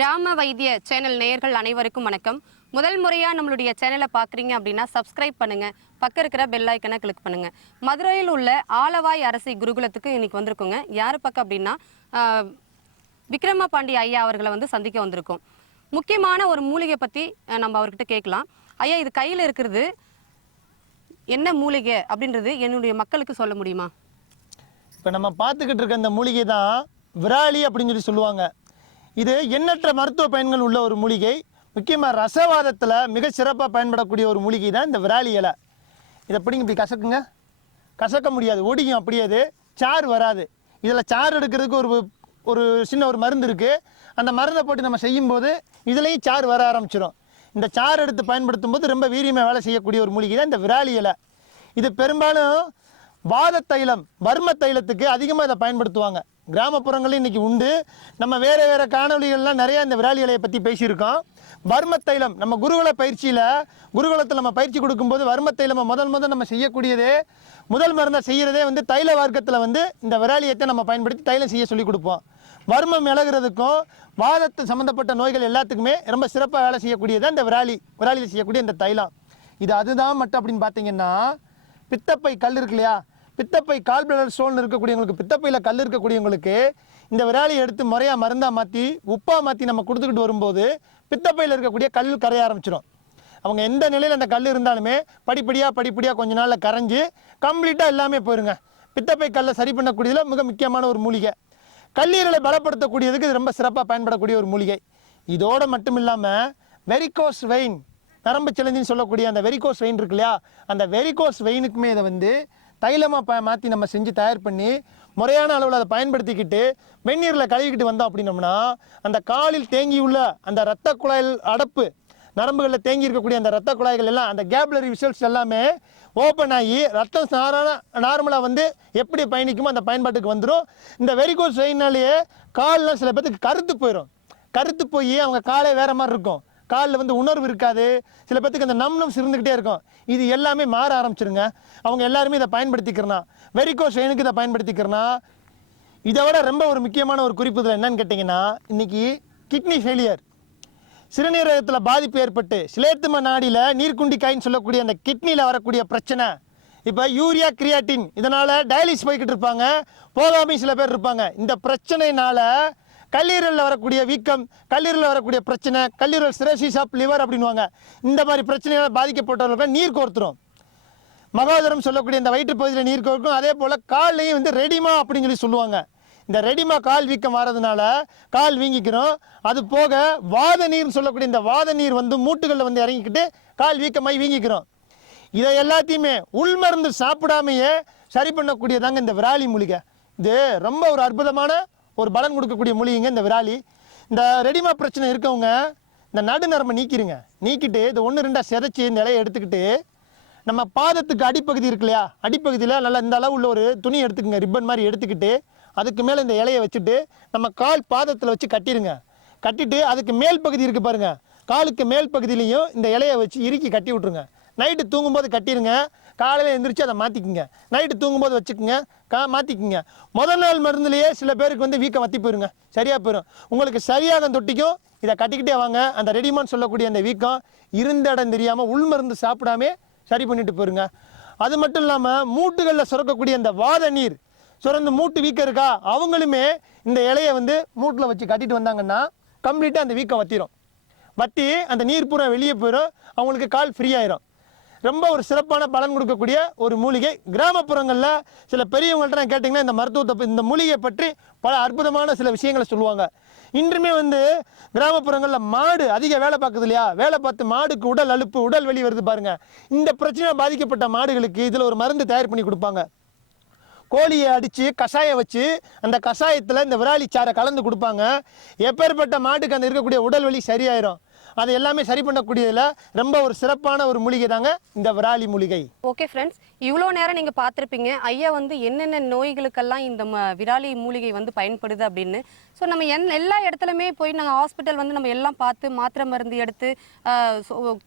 கிராம வைத்திய சேனல் நேயர்கள் அனைவருக்கும் வணக்கம். முதல் முறையாக நம்மளுடைய சேனலை பார்க்குறீங்க அப்படின்னா சப்ஸ்கிரைப் பண்ணுங்க. பக்கம் இருக்கிற பெல் ஐக்கனை கிளிக் பண்ணுங்க. மதுரையில் உள்ள ஆலவாய் அரசி குருகுலத்துக்கு இன்றைக்கி வந்திருக்கோங்க. யார் பக்கம் அப்படின்னா விக்ரம பாண்டி ஐயா அவர்களை வந்து சந்திக்க வந்திருக்கோம். முக்கியமான ஒரு மூலிகை பற்றி நம்ம அவர்கிட்ட கேட்கலாம். ஐயா இது கையில் இருக்கிறது என்ன மூலிகை அப்படின்றது என்னுடைய மக்களுக்கு சொல்ல முடியுமா? இப்போ நம்ம பார்த்துக்கிட்டு இருக்க இந்த மூலிகை தான் விராலி அப்படின்னு சொல்லி சொல்லுவாங்க. இது எண்ணற்ற மருத்துவ பயன்கள் உள்ள ஒரு மூலிகை. முக்கியமாக ரசவாதத்தில் மிக சிறப்பாக பயன்படக்கூடிய ஒரு மூலிகை தான் இந்த விராலி இலை. இதை பிடிங்க இப்படி கசக்குங்க. கசக்க முடியாது ஒடிக்கும் அப்படியே அது. சாறு வராது. இதில் சாறு எடுக்கிறதுக்கு ஒரு ஒரு சின்ன ஒரு மருந்து இருக்குது அந்த மருந்தை போட்டு நம்ம செய்யும்போது இதுலேயும் சாறு வர ஆரம்பிச்சிடும் இந்த சாறு எடுத்து பயன்படுத்தும் போது ரொம்ப வீரியமாக வேலை செய்யக்கூடிய ஒரு மூலிகை தான் இந்த விராலி இலை. இது பெரும்பாலும் வாத தைலம் வர்ம தைலத்துக்கு அதிகமாக இதை பயன்படுத்துவாங்க. கிராமப்புறங்களில் இன்றைக்கி உண்டு. நம்ம வேறு வேறு காணொலிகள்லாம் நிறையா இந்த விராலி இலையை பற்றி பேசியிருக்கோம். வர்ம தைலம் நம்ம குருகுல பயிற்சியில் குருகுலத்தில் நம்ம பயிற்சி கொடுக்கும்போது வர்ம தைலம் முதல் முதல் நம்ம செய்யக்கூடியதே முதல் மருந்தாக செய்கிறதே வந்து தைல வர்க்கத்தில் வந்து இந்த விராலியத்தை நம்ம பயன்படுத்தி தைலம் செய்ய சொல்லி கொடுப்போம். வர்மம் இழகிறதுக்கும் வாதத்து சம்மந்தப்பட்ட நோய்கள் எல்லாத்துக்குமே ரொம்ப சிறப்பாக வேலை செய்யக்கூடியது இந்த விராலி விராலியில் செய்யக்கூடிய இந்த தைலம். இது அதுதான் மட்டும் அப்படின்னு பார்த்தீங்கன்னா பித்தப்பை கல் இருக்கு இல்லையா? பித்தப்பை கால் ஸ்டோன் இருக்கக்கூடியவங்களுக்கு பித்தப்பையில் கல் இருக்கக்கூடியவங்களுக்கு இந்த விராலி எடுத்து முறையாக மருந்தாக மாற்றி உப்பாக மாற்றி நம்ம கொடுத்துக்கிட்டு வரும்போது பித்தப்பையில் இருக்கக்கூடிய கல் கரைய ஆரம்பிச்சிடும் அவங்க எந்த நிலையில் அந்த கல் இருந்தாலுமே படிப்படியாக படிப்படியாக கொஞ்ச நாளில் கரைஞ்சி கம்ப்ளீட்டாக எல்லாமே போயிருங்க. பித்தப்பை கல்லை சரி பண்ணக்கூடியதில் மிக முக்கியமான ஒரு மூலிகை. கல்லீரலை பலப்படுத்தக்கூடியதுக்கு இது ரொம்ப சிறப்பாக பயன்படக்கூடிய ஒரு மூலிகை. இதோடு மட்டும் இல்லாமல் வெரிகோஸ் வெயின் நரம்பு சிலஞ்சின்னு சொல்லக்கூடிய அந்த வெரிகோஸ் வெயின் இருக்கு இல்லையா? அந்த வெரிகோஸ் வெயினுக்குமே இதை வந்து தைலமாக ப மாற்றி நம்ம செஞ்சு தயார் பண்ணி முறையான அளவில் அதை பயன்படுத்திக்கிட்டு வெந்நீரில் கழுவிக்கிட்டு வந்தோம் அப்படின்னோம்னா அந்த காலில் தேங்கியுள்ள அந்த இரத்த குழாயில் அடப்பு நரம்புகளில் தேங்கி இருக்கக்கூடிய அந்த ரத்த குழாய்கள் எல்லாம் அந்த கேப்லரி விஷல்ஸ் எல்லாமே ஓப்பன் ஆகி ரத்தம் சாரான நார்மலாக வந்து எப்படி பயணிக்குமோ அந்த பயன்பாட்டுக்கு வந்துடும் இந்த வெரிகோஸ் வெயினாலேயே கால்லாம் சில பேர்த்துக்கு கருத்து போயிடும் கருத்து போய் அவங்க காலே வேறு மாதிரி இருக்கும். காலில் வந்து உணர்வு இருக்காது. சில பேத்துக்கு அந்த நம் இருந்துக்கிட்டே இருக்கும். இது எல்லாமே மாற ஆரம்பிச்சிருங்க. அவங்க எல்லாருமே இதை பயன்படுத்திக்கிறனா? வெரிகோஸ் வெயினுக்கு இதை பயன்படுத்திக்கிறனா? இதை விட ரொம்ப ஒரு முக்கியமான ஒரு குறிப்பு இதில் என்னன்னு கேட்டிங்கன்னா இன்னைக்கு கிட்னி ஃபெயிலியர் சிறுநீரகத்தில் பாதிப்பு ஏற்பட்டு சிலேத்தும நாடியில் நீர்க்குண்டிக்காயின்னு சொல்லக்கூடிய அந்த கிட்னியில் வரக்கூடிய பிரச்சனை. இப்போ யூரியா கிரியாட்டின் இதனால் டயாலிஸ் போய்கிட்டு இருப்பாங்க. போகாமல் சில பேர் இருப்பாங்க. இந்த பிரச்சனைனால கல்லீரலில் வரக்கூடிய வீக்கம் கல்லீரலில் வரக்கூடிய பிரச்சனை கல்லீரல் சிரசிஸ் ஆஃப் லிவர் அப்படின்வாங்க இந்த மாதிரி பிரச்சனைகளால் பாதிக்கப்பட்டவர்களுக்கு நீர் கோர்த்துரும். மகோதரம் சொல்லக்கூடிய இந்த வயிற்று பகுதியில் நீர் கோர்க்கும். அதே போல் கால்லையும் வந்து ரெடிமா அப்படின்னு சொல்லி சொல்லுவாங்க. இந்த ரெடிமா கால் வீக்கம் வர்றதுனால கால் வீங்கிக்கிறோம். அது போக வாத நீர்னு சொல்லக்கூடிய இந்த வாத நீர் வந்து மூட்டுகளில் வந்து இறங்கிக்கிட்டு கால் வீக்கமாய் வீங்கிக்கிறோம். இதை எல்லாத்தையுமே உள்மருந்து சாப்பிடாமையே சரி பண்ணக்கூடியதாங்க இந்த விராலி மூலிகை. இது ரொம்ப ஒரு அற்புதமான ஒரு பலன் கொடுக்கக்கூடிய மூலிகைங்க இந்த விராலி. இந்த ரெடிமா பிரச்சனை இருக்கவங்க இந்த நடுநரம்பை நீக்கிடுங்க நீக்கிட்டு இது ஒன்று ரெண்டாக செதைச்சி இந்த இலையை எடுத்துக்கிட்டு நம்ம பாதத்துக்கு அடிப்பகுதி இருக்கு இல்லையா? அடிப்பகுதியில் நல்லா இந்த அளவு உள்ள ஒரு துணி எடுத்துக்கோங்க ரிப்பன் மாதிரி எடுத்துக்கிட்டு அதுக்கு மேலே இந்த இலையை வச்சுட்டு நம்ம கால் பாதத்தில் வச்சு கட்டிடுங்க கட்டிட்டு அதுக்கு மேல் பகுதி இருக்குது பாருங்க. காலுக்கு மேல் பகுதியிலையும் இந்த இலையை வச்சு இறுக்கி கட்டி விட்ருங்க நைட்டு தூங்கும்போது கட்டிடுங்க காலையில் எழுந்திரிச்சு அதை மாற்றிக்குங்க நைட்டு தூங்கும்போது வச்சுக்கோங்க. கா மாற்றிக்குங்க முதல் நாள் மருந்துலேயே சில பேருக்கு வந்து வீக்கம் வத்தி போயிருங்க. சரியாக போயிடும் உங்களுக்கு சரியாக தொட்டிக்கும் இதை கட்டிக்கிட்டே வாங்க. அந்த ரெடிமான் சொல்லக்கூடிய அந்த வீக்கம் இருந்த இடம் தெரியாமல் உள் மருந்து சாப்பிடாமே சரி பண்ணிட்டு போயிருங்க. அது மட்டும் இல்லாமல் மூட்டுகளில் சுரக்கக்கூடிய அந்த வாத நீர் சுரந்து மூட்டு வீக்கம் இருக்கா? அவங்களுமே இந்த இலையை வந்து மூட்டில் வச்சு கட்டிட்டு வந்தாங்கன்னா கம்ப்ளீட்டாக அந்த வீக்கம் வத்திரும். வத்தி அந்த நீர் பூரா வெளியே போயிடும் அவங்களுக்கு கால் ஃப்ரீ ஆயிரும். ரொம்ப ஒரு சிறப்பான பலன் கொடுக்கக்கூடிய ஒரு மூலிகை. கிராமப்புறங்களில் சில பெரியவங்கள்ட்ட நான் கேட்டிங்கன்னா இந்த மருத்துவத்தை இந்த மூலிகையை பற்றி பல அற்புதமான சில விஷயங்களை சொல்லுவாங்க. இன்றுமே வந்து கிராமப்புறங்களில் மாடு அதிக வேலை பார்க்குது இல்லையா? வேலை பார்த்து மாடுக்கு உடல் அலுப்பு உடல் வெளி வருது பாருங்கள் இந்த பிரச்சனை பாதிக்கப்பட்ட மாடுகளுக்கு இதில் ஒரு மருந்து தயார் பண்ணி கொடுப்பாங்க. கோழியை அடித்து கஷாயம் வச்சு அந்த கஷாயத்தில் இந்த விராலி சாறை கலந்து கொடுப்பாங்க. எப்பேற்பட்ட மாட்டுக்கு அந்த இருக்கக்கூடிய உடல் வலி சரியாயிரும். அது எல்லாமே சரி பண்ணக்கூடியதில் ரொம்ப ஒரு சிறப்பான ஒரு மூலிகை தாங்க இந்த விராலி மூலிகை. ஓகே ஃப்ரெண்ட்ஸ் இவ்வளோ நேரம் நீங்கள் பார்த்துருப்பீங்க. ஐயா வந்து என்னென்ன நோய்களுக்கெல்லாம் இந்த ம- விராலி மூலிகை வந்து பயன்படுது அப்படின்னு. ஸோ நம்ம என் எல்லா இடத்துலையுமே போய் நாங்கள் ஹாஸ்பிட்டல் வந்து நம்ம எல்லாம் பார்த்து மாத்திரை மருந்து எடுத்து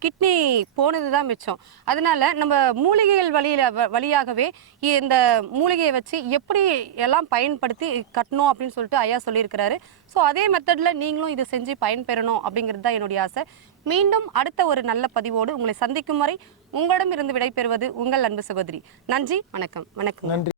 கிட்னி போனது தான் மிச்சம். அதனால் நம்ம மூலிகைகள் வழியில் வ- வழியாகவே இந்த மூலிகையை வச்சு எப்படி எல்லாம் பயன்படுத்தி கட்டணும் அப்படின்னு சொல்லிட்டு ஐயா சொல்லியிருக்கிறாரு. ஸோ அதே மெத்தடில் நீங்களும் இதை செஞ்சு பயன்பெறணும் அப்படிங்கிறது தான் என்னுடைய ஆசை. மீண்டும் அடுத்த ஒரு நல்ல பதிவோடு உங்களை சந்திக்கும் வரை உங்களிடம் இருந்து விடைபெறுவது உங்கள் அன்பு சகோதரி. நன்றி வணக்கம் வணக்கம். நன்றி.